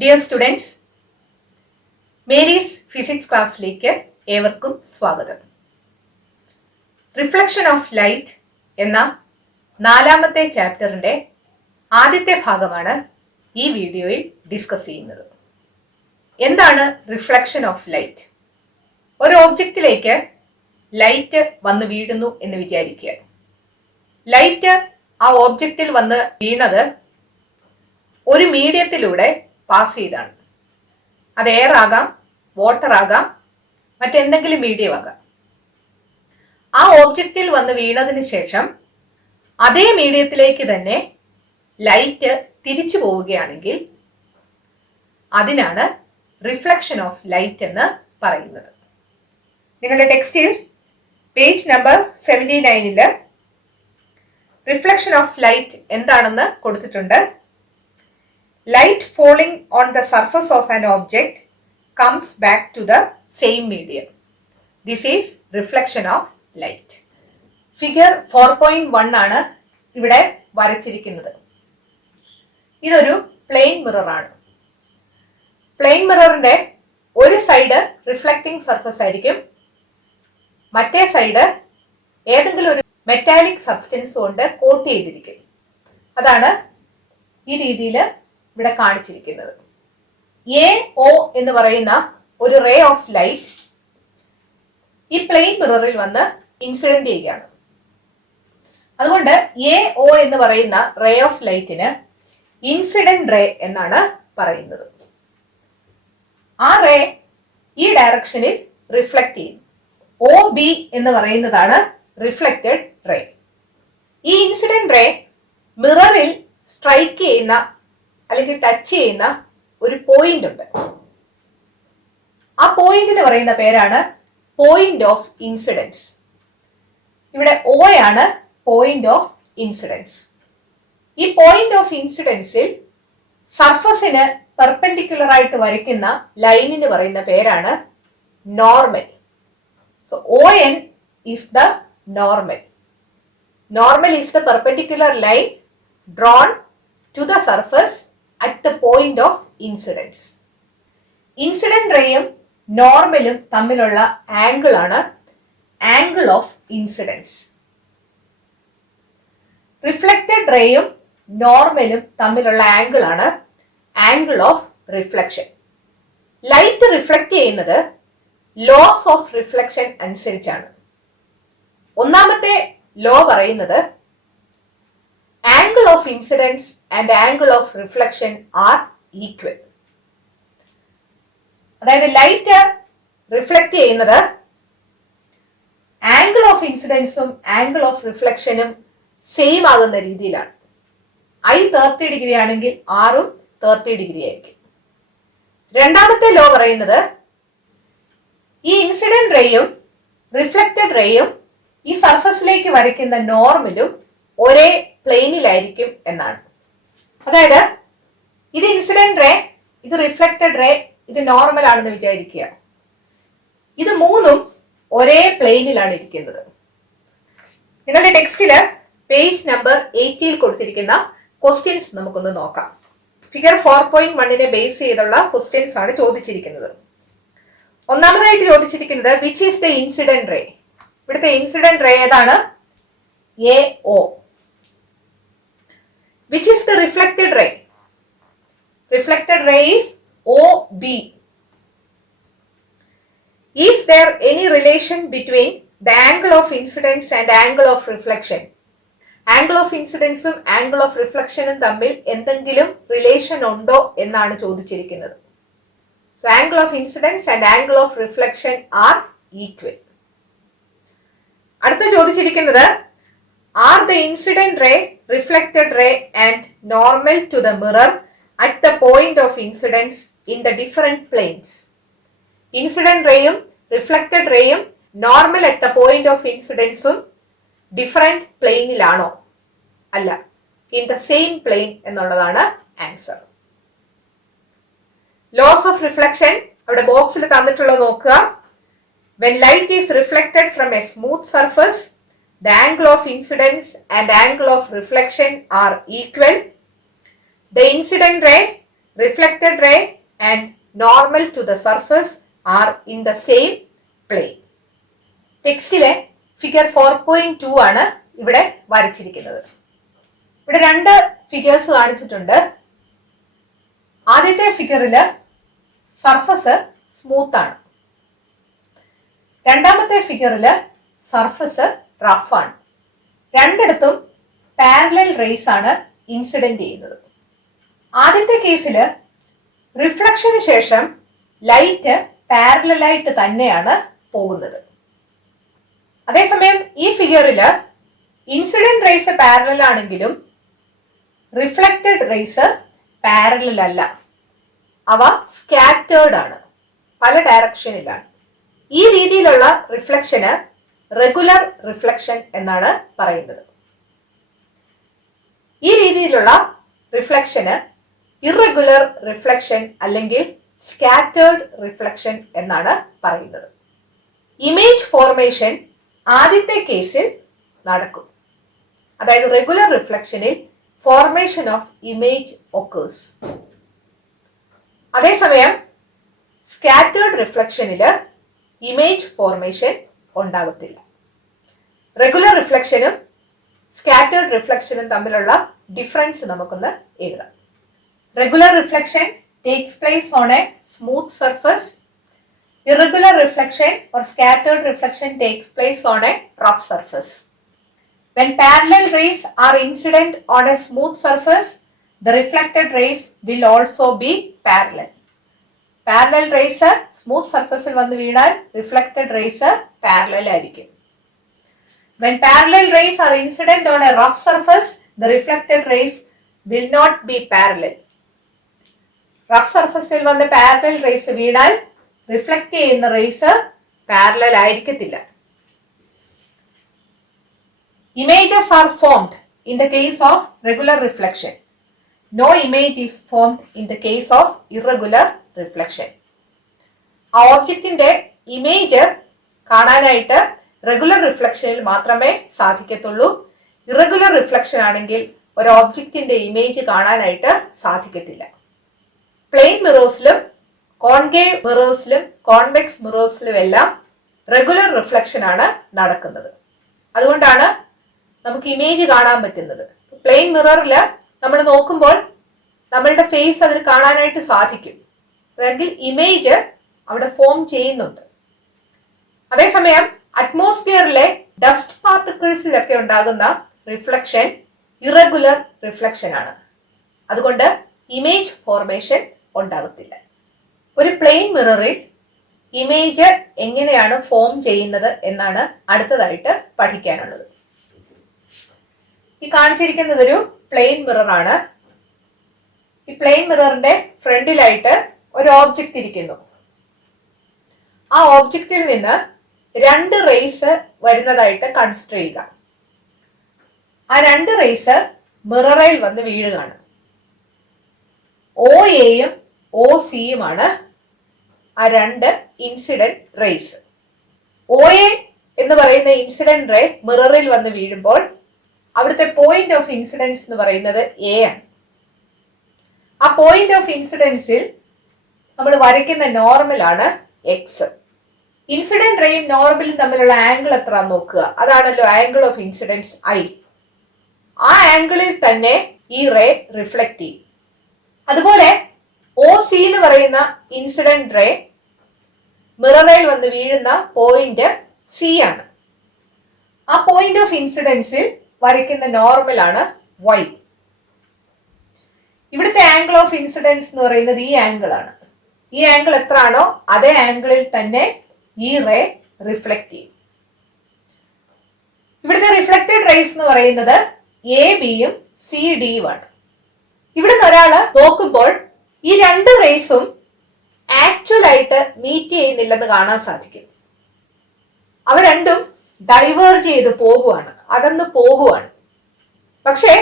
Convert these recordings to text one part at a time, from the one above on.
Dear students, Mary's physics ക്ലാസ്സിലേക്ക് ഏവർക്കും സ്വാഗതം. റിഫ്ലക്ഷൻ ഓഫ് ലൈറ്റ് എന്ന 4ാമത്തെ ചാപ്റ്ററിന്റെ ആദ്യത്തെ ഭാഗമാണ് ഈ വീഡിയോയിൽ ഡിസ്കസ് ചെയ്യുന്നത്. എന്താണ് റിഫ്ലക്ഷൻ ഓഫ് ലൈറ്റ്? ഒരു ഓബ്ജക്റ്റിലേക്ക് ലൈറ്റ് വന്ന് വീഴുന്നു എന്ന് വിചാരിക്കുക. ലൈറ്റ് ആ ഓബ്ജക്റ്റിൽ വന്ന് വീണത് ഒരു മീഡിയത്തിലൂടെ പാസ് ചെയ്താണ്. അത് എയർ ആകാം, വാട്ടർ ആകാം, മറ്റെന്തെങ്കിലും മീഡിയം ആകാം. ആ ഓബ്ജക്റ്റിൽ വന്ന് വീണതിന് ശേഷം അതേ മീഡിയത്തിലേക്ക് തന്നെ ലൈറ്റ് തിരിച്ചു പോവുകയാണെങ്കിൽ അതിനാണ് റിഫ്ലക്ഷൻ ഓഫ് ലൈറ്റ് എന്ന് പറയുന്നത്. നിങ്ങളുടെ ടെക്സ്റ്റിൽ page number 79 reflection of light എന്താണെന്ന് കൊടുത്തിട്ടുണ്ട്. Light falling on the surface of an object comes back to the same medium. This is reflection of light. Figure 4.1 ആണ് ഇവിടെ വരച്ചിരിക്കുന്നത്. ഇതൊരു പ്ലെയിൻ മിറർ ആണ്. പ്ലെയിൻ മിററിന്റെ ഒരു സൈഡ് റിഫ്ലക്റ്റിംഗ് സർഫസ് ആയിരിക്കും, മറ്റേ side ഏതെങ്കിലും ഒരു മെറ്റാലിക് സബ്സ്റ്റൻസ് കൊണ്ട് കോട്ട് ചെയ്തിരിക്കും. അതാണ് ഈ രീതിയിൽ ഇവിടെ കാണിച്ചിരിക്കുന്നത്. എ ഒ എന്ന് പറയുന്ന ഒരു റേ ഓഫ് ലൈറ്റ് ഈ പ്ലെയിൻ മിററിൽ വന്ന് ഇൻസിഡന്റ് ചെയ്യുകയാണ്. അതുകൊണ്ട് എ ഒ എന്ന് പറയുന്ന റേ ഓഫ് ലൈറ്റിന് ഇൻസിഡന്റ് റേ എന്നാണ് പറയുന്നത്. ആ റേ ഈ ഡയറക്ഷനിൽ റിഫ്ലക്ട് ചെയ്യും. ഒ ബി എന്ന് പറയുന്നതാണ് റിഫ്ലക്റ്റഡ് റേ. ഈ ഇൻസിഡന്റ് റേ മിററിൽ സ്ട്രൈക്ക് ചെയ്യുന്ന അല്ലെങ്കിൽ ടച്ച് ചെയ്യുന്ന ഒരു പോയിന്റ് ഉണ്ട്. ആ പോയിന്റിന് പറയുന്ന പേരാണ് പോയിന്റ് ഓഫ് ഇൻസിഡൻസ്. ഇവിടെ ഒ ആണ് പോയിന്റ് ഓഫ് ഇൻസിഡൻസ്. ഈ പോയിന്റ് ഓഫ് ഇൻസിഡൻസിൽ സർഫസിന് പെർപെൻഡിക്കുലർ ആയിട്ട് വരയ്ക്കുന്ന ലൈനിന് പറയുന്ന പേരാണ് normal. So O N is the normal. Normal is the perpendicular line drawn to the surface at the point of incidence. Incident റേയും നോർമലും തമ്മിലുള്ള ആംഗിൾ ആണ് ആംഗിൾ ഓഫ് ഇൻസിഡൻസ്. റിഫ്ലക്റ്റഡ് റേയും നോർമലും തമ്മിലുള്ള ആംഗിൾ ആണ് angle of reflection. Light reflect ചെയ്യുന്നത് laws of reflection അനുസരിച്ചാണ്. ഒന്നാമത്തെ ലോ പറയുന്നത് angle of incidence and angle of reflection are equal. അതായത് ലൈറ്റ് റിഫ്ലക്ട് ചെയ്യുന്നത് ആംഗിൾ ഓഫ് ഇൻസിഡൻസും ആംഗിൾ ഓഫ് റിഫ്ലക്ഷനും സെയിം ആകുന്ന രീതിയിലാണ്. I 30 ഡിഗ്രി ആണെങ്കിൽ ആറും 30 ഡിഗ്രി ആയിരിക്കും. രണ്ടാമത്തെ ലോ പറയുന്നത് ഈ ഇൻസിഡന്റ് റേയും റിഫ്ലക്റ്റഡ് റേയും ഈ സർഫസിലേക്ക് വരയ്ക്കുന്ന നോർമലും ഒരേ പ്ലെയിനിലായിരിക്കും എന്നാണ്. അതായത് ഇത് ഇൻസിഡന്റ് റേ, ഇത് റിഫ്ലക്റ്റഡ് റേ, ഇത് നോർമൽ ആണെന്ന് വിചാരിക്കുക. ഇത് മൂന്നും ഒരേ പ്ലെയിനിലാണ് ഇരിക്കുന്നത്. നിങ്ങളുടെ ടെക്സ്റ്റില് പേജ് നമ്പർ 80 കൊടുത്തിരിക്കുന്ന ക്വസ്റ്റ്യൻസ് നമുക്കൊന്ന് നോക്കാം. ഫിഗർ 4.1 ബേസ് ചെയ്തുള്ള ക്വസ്റ്റ്യൻസ് ആണ് ചോദിച്ചിരിക്കുന്നത്. ഒന്നാമതായിട്ട് ചോദിച്ചിരിക്കുന്നത് which is the incident ray. ഇവിടുത്തെ ഇൻസിഡന്റ് റേ ഏതാണ്? A O. Which is the reflected ray? Reflected ray is OB. Is there any relation between the angle of incidence and angle of reflection? Angle of incidence ഉം angle of reflection ഉം തമ്മിൽ എന്തെങ്കിലും relation ഉണ്ടോ എന്നാണ് ചോദിച്ചിരിക്കുന്നത്. So angle of incidence and angle of reflection are equal. അടുത്ത ചോദിച്ചിരിക്കുന്നത് are the incident ray, reflected ray and normal to the mirror at the point of incidence in the different planes? Incident rayum reflected rayum normal at the point of incidence um different plane ilano? Alla, in the same plane ennulladana answer. Laws of reflection avade box il thannittullo nokka. When light is reflected from a smooth surface, the angle of incidence and angle of reflection are equal. The incident ray reflected ray and normal to the surface are in the same plane. ടെക്സ്റ്റിലെ figure 4.2 ആണ് ഇവിടെ വരച്ചിരിക്കുന്നത്. ഇവിടെ രണ്ട് figures കാണിച്ചിട്ടുണ്ട്. ആദ്യത്തെ ഫിഗറിൽ surface smooth ആണ്. രണ്ടാമത്തെ ഫിഗറിൽ സർഫസ് റഫ് ആണ്. രണ്ടിടത്തും പാരലൽ റേസ് ആണ് ഇൻസിഡന്റ് ചെയ്യുന്നത്. ആദ്യത്തെ കേസിൽ റിഫ്ലക്ഷന് ശേഷം ലൈറ്റ് പാരലലായിട്ട് തന്നെയാണ് പോകുന്നത്. അതേസമയം ഈ ഫിഗറിൽ ഇൻസിഡന്റ് റേസ് പാരലൽ ആണെങ്കിലും റിഫ്ലക്റ്റഡ് റേസ് പാരലൽ അല്ല, അവ സ്കാറ്റേർഡ് ആണ്, പല ഡയറക്ഷനിലാണ്. ഈ രീതിയിലുള്ള റിഫ്ലക്ഷന് റെഗുലർ റിഫ്ലക്ഷൻ എന്നാണ് പറയുന്നത്. ഈ രീതിയിലുള്ള റിഫ്ലക്ഷന് ഇറഗുലർ റിഫ്ലക്ഷൻ അല്ലെങ്കിൽ സ്കാറ്റേർഡ് റിഫ്ലക്ഷൻ എന്നാണ് പറയുന്നത്. ഇമേജ് ഫോർമേഷൻ ആദ്യത്തെ കേസിൽ നടക്കും, അതായത് റെഗുലർ റിഫ്ലക്ഷനിൽ ഫോർമേഷൻ ഓഫ് ഇമേജ് ഒക്കേഴ്സ്. അതേസമയം സ്കാറ്റേർഡ് റിഫ്ലക്ഷനിൽ ഇമേജ് ഫോർമേഷൻ ഉണ്ടാകത്തില്ല. റെഗുലർ റിഫ്ലക്ഷനും സ്കാറ്റേർഡ് റിഫ്ലക്ഷനും തമ്മിലുള്ള ഡിഫറൻസ് നമുക്കൊന്ന് എഴുതാം. Regular reflection takes place on a smooth surface. Irregular reflection or scattered reflection takes place on a rough surface. When parallel rays are incident on a smooth surface, the reflected rays will also be parallel. Parallel rays smooth surface il vannu veedal reflected rays parallel aayirikkum. When parallel rays are incident on a rough surface, the reflected rays will not be parallel. Rough സർഫസിൽ വന്ന് parallel rays വീണാൽ reflect ചെയ്യുന്ന rays parallel ആയിരിക്കത്തില്ല. Images are formed in the case of regular reflection. No image is formed in the case of irregular reflection. ആ ഓബ്ജക്റ്റിന്റെ image കാണാനായിട്ട് regular റിഫ്ലക്ഷനിൽ മാത്രമേ സാധിക്കത്തുള്ളൂ. ഇറഗുലർ റിഫ്ലക്ഷൻ ആണെങ്കിൽ ഒരു ഓബ്ജക്റ്റിന്റെ ഇമേജ് കാണാനായിട്ട് സാധിക്കത്തില്ല. പ്ലെയിൻ മിറേഴ്സിലും കോൺകേവ് മിറേഴ്സിലും കോൺവെക്സ് മിറേഴ്സിലും എല്ലാം റെഗുലർ റിഫ്ലക്ഷൻ ആണ് നടക്കുന്നത്. അതുകൊണ്ടാണ് നമുക്ക് ഇമേജ് കാണാൻ പറ്റുന്നത്. പ്ലെയിൻ മിററിൽ നമ്മൾ നോക്കുമ്പോൾ നമ്മളുടെ ഫേസ് അതിൽ കാണാനായിട്ട് സാധിക്കും, അല്ലെങ്കിൽ ഇമേജ് അവിടെ ഫോം ചെയ്യുന്നുണ്ട്. അതേസമയം അറ്റ്മോസ്ഫിയറിലെ ഡസ്റ്റ് പാർട്ടിക്കിൾസിലൊക്കെ ഉണ്ടാകുന്ന റിഫ്ലക്ഷൻ ഇറഗുലർ റിഫ്ലക്ഷൻ ആണ്. അതുകൊണ്ട് ഇമേജ് ഫോർമേഷൻ ഉണ്ടാകത്തില്ല. ഒരു പ്ലെയിൻ മിററിൽ ഇമേജ് എങ്ങനെയാണ് ഫോം ചെയ്യുന്നത് എന്നാണ് അടുത്തതായിട്ട് പഠിക്കാനുള്ളത്. ഈ കാണിച്ചിരിക്കുന്നത് ഒരു പ്ലെയിൻ മിറർ ആണ്. ഈ പ്ലെയിൻ മിററിന്റെ ഫ്രണ്ടിലായിട്ട് ഒരു ഓബ്ജക്റ്റ് ഇരിക്കുന്നു. ആ ഓബ്ജക്റ്റിൽ നിന്ന് രണ്ട് റേസ് വരുന്നതായിട്ട് കൺസിഡർ ചെയ്യുക. ആ രണ്ട് റേസ് മിററിൽ വന്ന് വീഴുകയാണ്. ഒ എയും ഒ സിയുമാണ് ആ രണ്ട് ഇൻസിഡന്റ് റേസ്. ഒ എ എന്ന് പറയുന്ന ഇൻസിഡന്റ് റേ മിററിൽ വന്ന് വീഴുമ്പോൾ അവിടുത്തെ പോയിന്റ് ഓഫ് ഇൻസിഡൻസ് എന്ന് പറയുന്നത് എ ആണ്. ആ പോയിന്റ് ഓഫ് ഇൻസിഡൻസിൽ നമ്മൾ വരയ്ക്കുന്ന നോർമൽ ആണ് എക്സ്. ഇൻസിഡന്റ് റേയും നോർമലും തമ്മിലുള്ള ആംഗിൾ എത്ര നോക്കുക, അതാണല്ലോ ആംഗിൾ ഓഫ് ഇൻസിഡൻസ് ഐ. ആ ആംഗിളിൽ തന്നെ ഈ റേ റിഫ്ലക്ട് ചെയ്യും. അതുപോലെ ഒ സി എന്ന് പറയുന്ന ഇൻസിഡന്റ് റേ മിററിൽ വന്ന് വീഴുന്ന പോയിന്റ് സി ആണ്. ആ പോയിന്റ് ഓഫ് ഇൻസിഡൻസിൽ വരയ്ക്കുന്ന നോർമൽ ആണ് വൈ. ഇവിടുത്തെ ആംഗിൾ ഓഫ് ഇൻസിഡൻസ് എന്ന് പറയുന്നത് ഈ ആംഗിൾ ആണ്. ഈ ആംഗിൾ എത്ര ആണോ അതേ ആംഗിളിൽ തന്നെ ഈ റേ റിഫ്ലക്ട് ചെയ്യും. ഇവിടുത്തെ റിഫ്ലക്റ്റഡ് റേസ് എന്ന് പറയുന്നത് എ ബിയും സി ഡിയും ആണ്. ഇവിടുന്ന് ഒരാള് നോക്കുമ്പോൾ ഈ രണ്ട് റേസും ആക്ച്വൽ ആയിട്ട് മീറ്റ് ചെയ്യുന്നില്ലെന്ന് കാണാൻ സാധിക്കും. അവ രണ്ടും ഡൈവേർജ് ചെയ്ത് പോകുവാണ്, അകന്ന് പോകുവാണ്. പക്ഷേ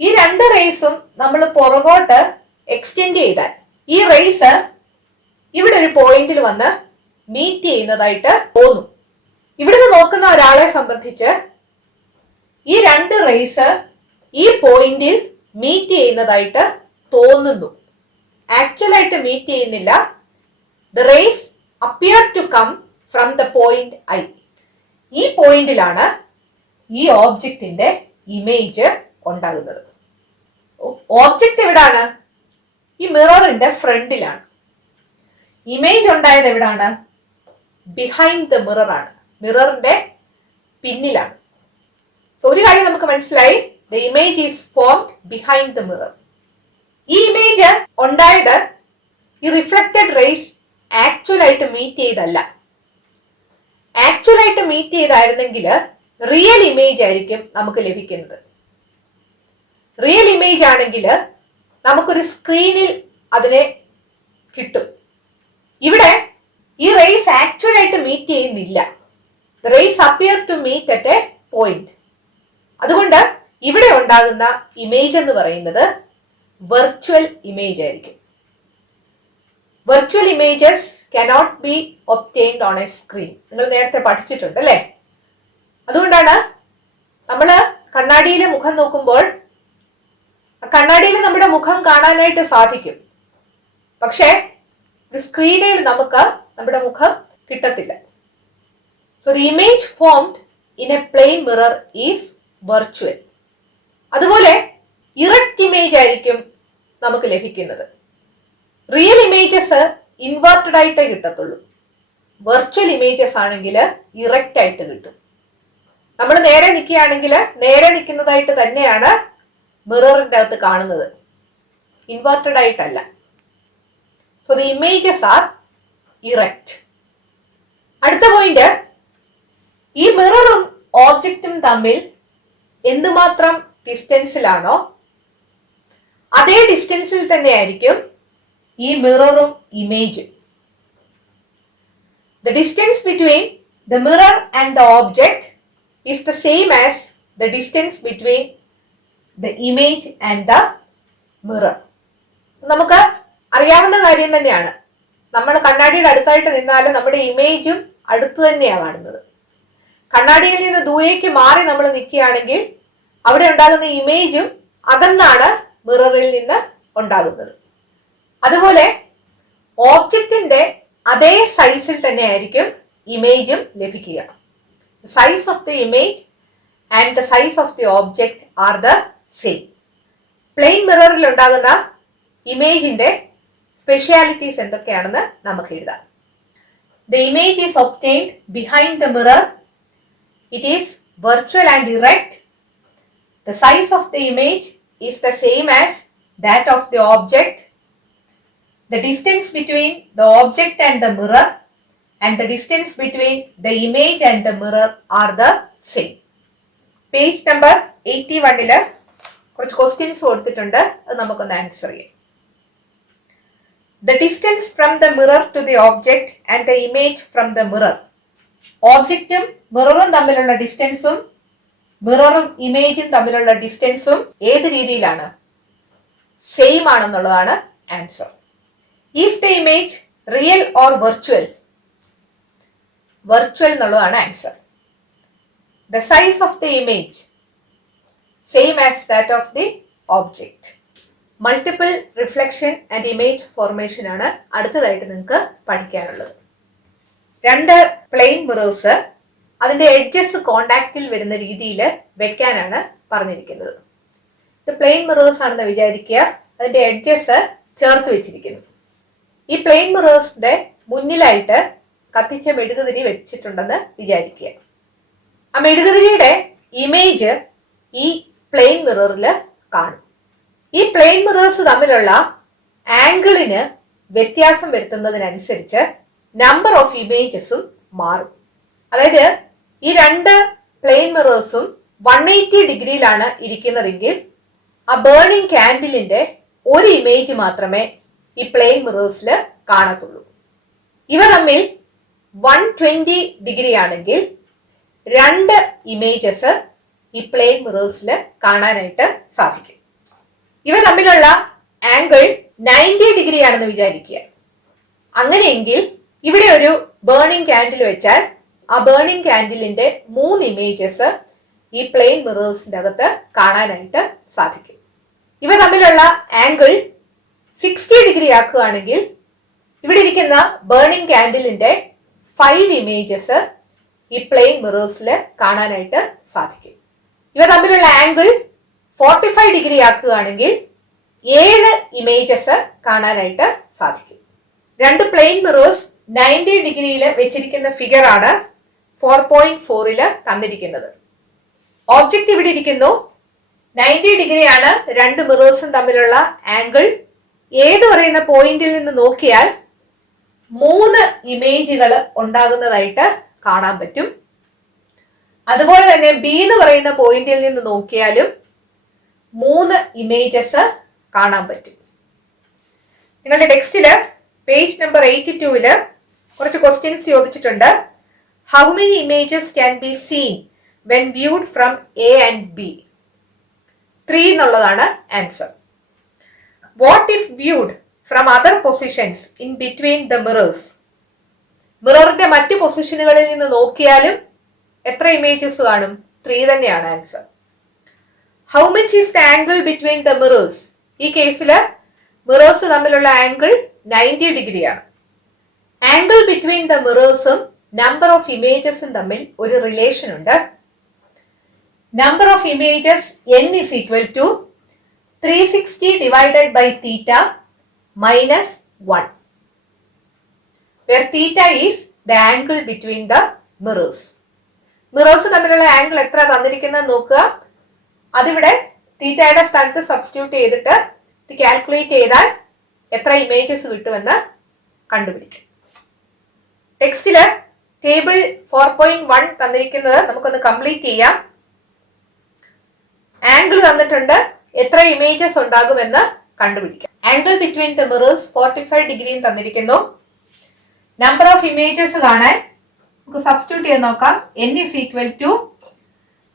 ഈ രണ്ട് റേസും നമ്മൾ പുറകോട്ട് എക്സ്റ്റെൻഡ് ചെയ്താൽ ഈ റേസ് ഇവിടെ ഒരു പോയിന്റിൽ വന്ന് മീറ്റ് ചെയ്യുന്നതായിട്ട് തോന്നും. ഇവിടുന്ന് നോക്കുന്ന ഒരാളെ സംബന്ധിച്ച് ഈ രണ്ട് റേസ് ഈ പോയിന്റിൽ മീറ്റ് ചെയ്യുന്നതായിട്ട് തോന്നുന്നു. മീറ്റ് ചെയ്യുന്നില്ല. The rays appear to come from the point I. ഈ പോയിന്റിലാണ് ഈ ഓബ്ജക്റ്റിന്റെ ഇമേജ് ഉണ്ടാകുന്നത്. ഓബ്ജക്റ്റ് എവിടാണ്? ഈ മിററിന്റെ ഫ്രണ്ടിലാണ്. ഇമേജ് ഉണ്ടായത് എവിടാണ്? ബിഹൈൻഡ് ദ മിറർ ആണ്, മിററിന്റെ പിന്നിലാണ്. സോ ഒരു കാര്യം നമുക്ക് മനസ്സിലായി, the image is formed behind the mirror. ഈ ഇമേജ് ഉണ്ടായത് ഈ റിഫ്ലക്റ്റഡ് റേസ് ആക്ച്വൽ ആയിട്ട് മീറ്റ് ചെയ്തല്ല. ആക്ച്വൽ ആയിട്ട് മീറ്റ് ചെയ്തായിരുന്നെങ്കിൽ റിയൽ ഇമേജ് ആയിരിക്കും നമുക്ക് ലഭിക്കുന്നത്. റിയൽ ഇമേജ് ആണെങ്കിൽ നമുക്കൊരു സ്ക്രീനിൽ അതിനെ കിട്ടും. ഇവിടെ ഈ റേസ് ആക്ച്വൽ ആയിട്ട് മീറ്റ് ചെയ്യുന്നില്ല. The rays appear to meet at a point. അതുകൊണ്ട് ഇവിടെ ഉണ്ടാകുന്ന ഇമേജ് എന്ന് പറയുന്നത് വെർച്വൽ ഇമേജ് ആയിരിക്കും. Virtual images cannot be obtained on a screen. നിങ്ങൾ നേരത്തെ പഠിച്ചിട്ടുണ്ട് അല്ലേ? അതുകൊണ്ടാണ് നമ്മൾ കണ്ണാടിയിലെ മുഖം നോക്കുമ്പോൾ കണ്ണാടിയിൽ നമ്മുടെ മുഖം കാണാനായിട്ട് സാധിക്കും, പക്ഷേ ഒരു സ്ക്രീനിൽ നമുക്ക് നമ്മുടെ മുഖം കിട്ടത്തില്ല. So the image formed in a plane mirror is virtual. അതുപോലെ ഇറക്റ്റ് ഇമേജ് ആയിരിക്കും നമുക്ക് ലഭിക്കുന്നത്. റിയൽ ഇമേജസ് ഇൻവേർട്ടഡ് ആയിട്ടേ കിട്ടത്തുള്ളൂ. വെർച്വൽ ഇമേജസ് ആണെങ്കിൽ ഇറക്റ്റ് ആയിട്ട് കിട്ടും. നമ്മൾ നേരെ നിൽക്കുകയാണെങ്കിൽ നേരെ നിൽക്കുന്നതായിട്ട് തന്നെയാണ് മിററിന്റെ അകത്ത് കാണുന്നത്, ഇൻവേർട്ടഡ് ആയിട്ടല്ല. So the images R erect. അടുത്ത പോയിന്റ്, ഈ മിററും ഓബ്ജക്റ്റും തമ്മിൽ എന്തുമാത്രം ഡിസ്റ്റൻസിലാണോ അതേ ഡിസ്റ്റൻസിൽ തന്നെയായിരിക്കും ഈ മിററും ഇമേജും. The distance between the mirror and the object is the same as the distance between the image and the mirror. നമുക്ക് അറിയാവുന്ന കാര്യം തന്നെയാണ്. നമ്മൾ കണ്ണാടിയുടെ അടുത്തായിട്ട് നിന്നാലും നമ്മുടെ ഇമേജും അടുത്ത് തന്നെയാണ് കാണുന്നത്. കണ്ണാടിയിൽ നിന്ന് ദൂരേക്ക് മാറി നമ്മൾ നിൽക്കുകയാണെങ്കിൽ അവിടെ ഉണ്ടാകുന്ന ഇമേജും അകന്നാണ് മിററിൽ നിന്ന് ഉണ്ടാകുന്നത്. അതുപോലെ ഓബ്ജക്റ്റിന്റെ അതേ സൈസിൽ തന്നെ ആയിരിക്കും ഇമേജും ലഭിക്കുക. Size of the image and the size of the object are the same. Plane മിററിൽ ഉണ്ടാകുന്ന ഇമേജിന്റെ സ്പെഷ്യാലിറ്റീസ് എന്തൊക്കെയാണെന്ന് നമുക്ക് എഴുതാം. The image is obtained behind the mirror. It is virtual and erect. The size of the image is the same as that of the object. The distance between the object and the mirror and the distance between the image and the mirror are the same. Page number 81 കുറച്ച് questions കൊടുത്തിട്ടുണ്ട്, അത് നമുക്കൊന്ന് answer ചെയ്യാം. The distance from the mirror to the object and the image from the mirror. ഓബ്ജക്റ്റും മിററും തമ്മിലുള്ള ഡിസ്റ്റൻസും മിററും ഇമേജും തമ്മിലുള്ള ഡിസ്റ്റൻസും ഏത് രീതിയിലാണ്? സെയിം ആണെന്നുള്ളതാണ് answer. Is the image real or virtual? Virtual എന്നുള്ളതാണ് answer. The size of the image same as that of the object. Multiple reflection and image formation ആണ് അടുത്തതായിട്ട് നിങ്ങൾക്ക് പഠിക്കാനുള്ളത്. രണ്ട് പ്ലെയിൻ മിറേഴ്സ് അതിന്റെ എഡ്ജസ് കോണ്ടാക്റ്റിൽ വരുന്ന രീതിയിൽ വെക്കാനാണ് പറഞ്ഞിരിക്കുന്നത്. ഇത് പ്ലെയിൻ മിറേഴ്സ് ആണെന്ന് വിചാരിക്കുക, അതിന്റെ എഡ്ജസ് ചേർത്ത് വെച്ചിരിക്കുന്നു. ഈ പ്ലെയിൻ മിറേഴ്സിന്റെ മുന്നിലായിട്ട് കത്തിച്ച മെഴുകുതിരി വെച്ചിട്ടുണ്ടെന്ന് വിചാരിക്കുക. ആ മെഴുകുതിരിയുടെ ഇമേജ് ഈ പ്ലെയിൻ മിററിൽ കാണും. ഈ പ്ലെയിൻ മിറേഴ്സ് തമ്മിലുള്ള ആംഗിളിന് വ്യത്യാസം വരുത്തുന്നതിനനുസരിച്ച് നമ്പർ ഓഫ് ഇമേജസും മാറും. അതായത് ഈ രണ്ട് പ്ലെയിൻ മിറേഴ്സും 180 ഡിഗ്രിയിലാണ് ഇരിക്കുന്നതെങ്കിൽ ആ ബേണിംഗ് കാൻഡിലിന്റെ ഒരു ഇമേജ് മാത്രമേ ഈ പ്ലെയിൻ മിറേഴ്സിൽ കാണത്തുള്ളൂ. ഇവ തമ്മിൽ 120 ഡിഗ്രി ആണെങ്കിൽ രണ്ട് ഇമേജസ് ഈ പ്ലെയിൻ മിറേഴ്സിൽ കാണാനായിട്ട് സാധിക്കും. ഇവ തമ്മിലുള്ള ആംഗിൾ 90 ഡിഗ്രി ആണെന്ന് വിചാരിക്കുക. അങ്ങനെയെങ്കിൽ ഇവിടെ ഒരു ബേണിംഗ് കാൻഡിൽ വെച്ചാൽ ആ ബേണിംഗ് കാൻഡിലിന്റെ 3 ഇമേജസ് ഈ പ്ലെയിൻ മിറേഴ്സിന്റെ അകത്ത് കാണാനായിട്ട് സാധിക്കും. ഇവ തമ്മിലുള്ള ആംഗിൾ 60 ഡിഗ്രി ആക്കുകയാണെങ്കിൽ ഇവിടെ ഇരിക്കുന്ന ബേണിംഗ് കാൻഡിലിന്റെ 5 ഇമേജസ് ഈ പ്ലെയിൻ മിറേഴ്സിൽ കാണാനായിട്ട് സാധിക്കും. ഇവ തമ്മിലുള്ള ആംഗിൾ 45 ഡിഗ്രി ആക്കുകയാണെങ്കിൽ 7 ഇമേജസ് കാണാനായിട്ട് സാധിക്കും. രണ്ട് പ്ലെയിൻ മിറേഴ്സ് 90 ഡിഗ്രിയിൽ വെച്ചിരിക്കുന്ന ഫിഗർ ആണ് 4.4 തന്നിരിക്കുന്നത്. ഓബ്ജക്റ്റ് ഇവിടെ ഇരിക്കുന്നു. 90 ഡിഗ്രിയാണ് രണ്ട് മിറേഴ്സും തമ്മിലുള്ള ആംഗിൾ. ഏത് പറയുന്ന പോയിന്റിൽ നിന്ന് നോക്കിയാൽ 3 ഇമേജുകൾ ഉണ്ടാകുന്നതായിട്ട് കാണാൻ പറ്റും. അതുപോലെ തന്നെ ബി എന്ന് പറയുന്ന പോയിന്റിൽ നിന്ന് നോക്കിയാലും 3 ഇമേജസ് കാണാൻ പറ്റും. നിങ്ങളുടെ ടെക്സ്റ്റില് പേജ് നമ്പർ 82 കുറച്ച് ക്വസ്റ്റ്യൻസ് ചോദിച്ചിട്ടുണ്ട്. How many images can be seen when viewed from A and B? 3 എന്നുള്ളതാണ് answer. What if viewed from other positions in between the mirrors? മിററിന്റെ മറ്റ് പൊസിഷനുകളിൽ നിന്ന് നോക്കിയാലും എത്ര ഇമേജസ് കാണും? 3 തന്നെയാണ് answer. How much is the angle between the mirrors? ഈ കേസിൽ മിറേഴ്സ് തമ്മിലുള്ള ആംഗിൾ 90 ഡിഗ്രിയാണ്. ആംഗിൾ ബിറ്റ്വീൻ ദ മിറേഴ്സും നമ്പർ ഓഫ് ഇമേജസും തമ്മിൽ ഒരു റിലേഷൻ ഉണ്ട്. Number of images n is equal to 360 divided by theta minus 1, where theta is the angle between the mirrors. Mirrors തമ്മിലുള്ള ആംഗിൾ എത്ര തന്നിരിക്കുന്നത് നോക്കുക. അതിവിടെ തീറ്റയുടെ സ്ഥാനത്ത് സബ്സ്റ്റിറ്റ്യൂട്ട് ചെയ്തിട്ട് ഇത് കാൽക്കുലേറ്റ് ചെയ്താൽ എത്ര ഇമേജസ് കിട്ടുമെന്ന് കണ്ടുപിടിക്കും. ടെക്സ്റ്റില് ടേബിൾ 4.1 തന്നിരിക്കുന്നത് നമുക്കൊന്ന് കംപ്ലീറ്റ് ചെയ്യാം. ആംഗിൾ തന്നിട്ടുണ്ട്, എത്ര ഇമേജസ് ഉണ്ടാകുമെന്ന് കണ്ടുപിടിക്കാം. ആംഗിൾ ബിറ്റ്വീൻ ദ മിറേഴ്സ് 45 ഡിഗ്രിയും തന്നിരിക്കുന്നു. നമ്പർ ഓഫ് ഇമേജസ് കാണാൻ നമുക്ക് സബ്സ്റ്റിറ്റ്യൂട്ട് ചെയ്ത് നോക്കാം. n is equal to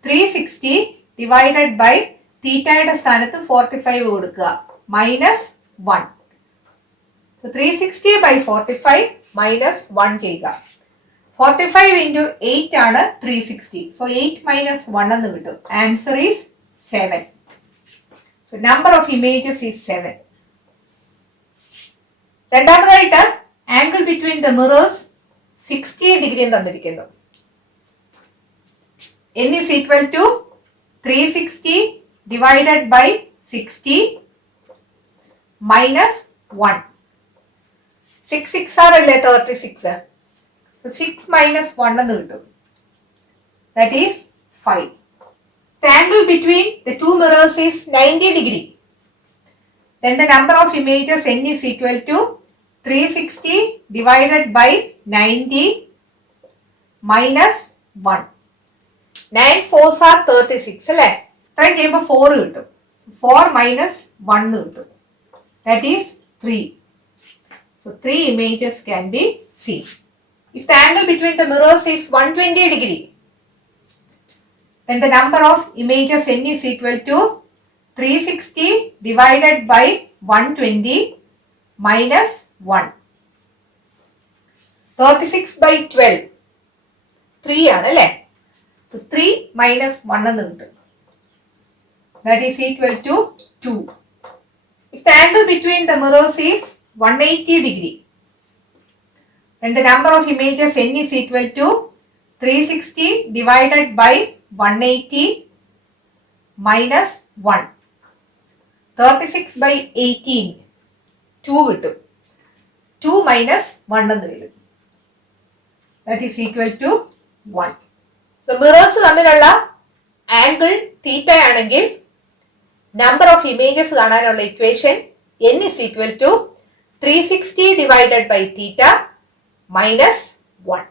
360 divided by തീറ്റയുടെ സ്ഥാനത്ത് 45 കൊടുക്കുക മൈനസ് 1. 360 by 45 minus 1 ചെയ്യുക. 45 into 8 ആണ് 360. So 8 minus 1 എന്ന് കിട്ടും. Answer is 7. So number of images is 7. രണ്ടാമതായിട്ട് angle between the mirrors 60 degree തന്നിരിക്കുന്നു. n is equal to 360 divided by 60 minus 1. 6 6 ആറല്ലേ 36. So 6 minus 1 എന്ന് കിട്ടും. That is 5. The angle between the two mirrors is 90 degree. Then the number of images n is equal to 360 divided by 90 minus 1. 9 4s are 36 അല്ലേ? ഇത്രയും ചെയ്യുമ്പോൾ 4 കിട്ടും. 4 minus 1 കിട്ടും. That is 3. So 3 images can be seen. If the angle between the mirrors is 120 degree, then the number of images n is equal to 360 divided by 120 minus 1. 36 by 12. 3 ആണ് അല്ലേ? So 3 minus 1 എന്ന് കിട്ടും. That is equal to 2. If the angle between the mirrors is 180 degree, then the number of images n is equal to 360 divided by 180 minus 1. 36 by 18. 2 കിട്ടും. 2 minus 1 എന്ന് വരും. That is equal to 1. So mirrors തമ്മിലുള്ള angle theta ആണെങ്കിൽ number of images കാണാനുള്ള equation n is equal to 360 divided by theta minus 1.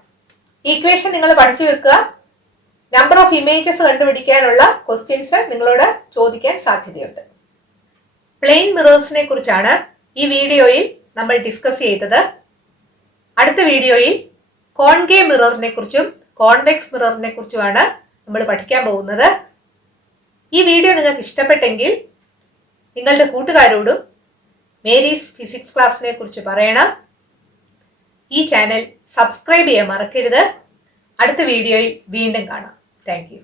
Equation നിങ്ങൾ പഠിച്ചു വെക്കുക. Number of images കണ്ടുപിടിക്കാനുള്ള ക്വസ്റ്റ്യൻസ് നിങ്ങളോട് ചോദിക്കാൻ സാധ്യതയുണ്ട്. പ്ലെയിൻ മിറേഴ്സിനെ കുറിച്ചാണ് ഈ വീഡിയോയിൽ നമ്മൾ ഡിസ്കസ് ചെയ്തത്. അടുത്ത വീഡിയോയിൽ കോൺകേവ് മിററിനെ കുറിച്ചും കോൺവെക്സ് മിററിനെ കുറിച്ചുമാണ് നമ്മൾ പഠിക്കാൻ പോകുന്നത്. ഈ വീഡിയോ നിങ്ങൾക്ക് ഇഷ്ടപ്പെട്ടെങ്കിൽ നിങ്ങളുടെ കൂട്ടുകാരോടും മേരീസ് ഫിസിക്സ് ക്ലാസ്സിനെ കുറിച്ച് പറയണം. ഈ ചാനൽ സബ്സ്ക്രൈബ് ചെയ്യാൻ മറക്കരുത്. അടുത്ത വീഡിയോയിൽ വീണ്ടും കാണാം. Thank you.